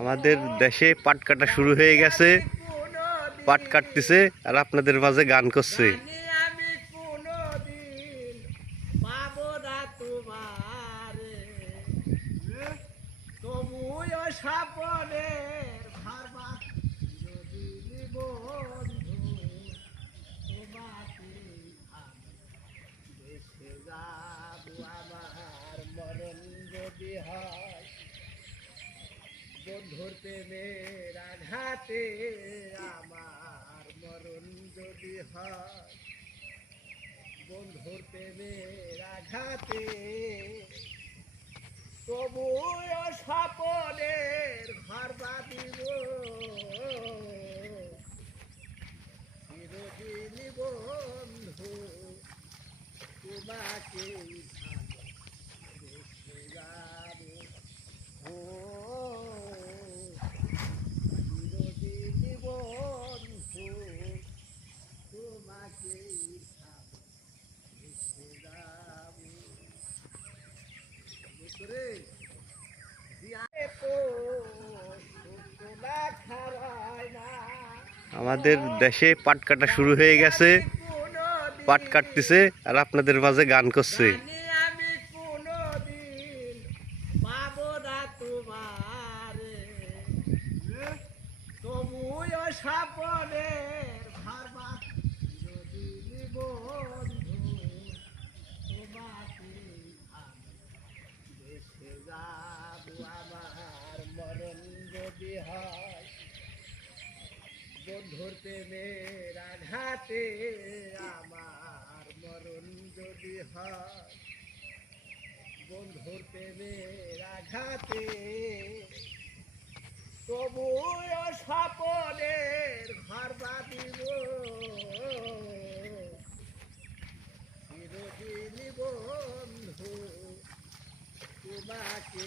আমাদের দেশে পাট কাটা শুরু হয়ে গেছে। পাট কাটতেছে আর আপনাদের মাঝে গান করছে। আমি কোনদিন পাবো না তোমারে, তবুও স্বপনের ভাবা যদি বন্ধু তোমাকে দেশে যাবো আমার মরণ যদি হয়, বন্ধুর প্রেমের আঘাতে আমার মরণ যদি হয়, বন্ধুর প্রেমের আঘাতে তবুও স্বপনের ঘর বাঁধিব চিরদিন বন্ধু তোমাকে ভালোবেসে যাব। ও চিরদিন বন্ধু তোমাকে ভালোবেসে যাব। রে আমাদের দেশে পাট কাটা শুরু হয়ে গেছে। পাট কাটতেছে আর আপনাদের মাঝে গান করছে। আমি কোনদিন পাবো না তোমারে, তবুও স্বপনের ভাবা যদি বন্ধু তোমাকে দেশে যাবো আমার মরণ যদি হয়, বন্ধুর প্রেমের আঘাতে আমার মরণ যদি হয়, বন্ধুর প্রেমের আঘাতে তবুও স্বপনের ঘর বাঁধিব চিরদিন বন্ধু তোমাকে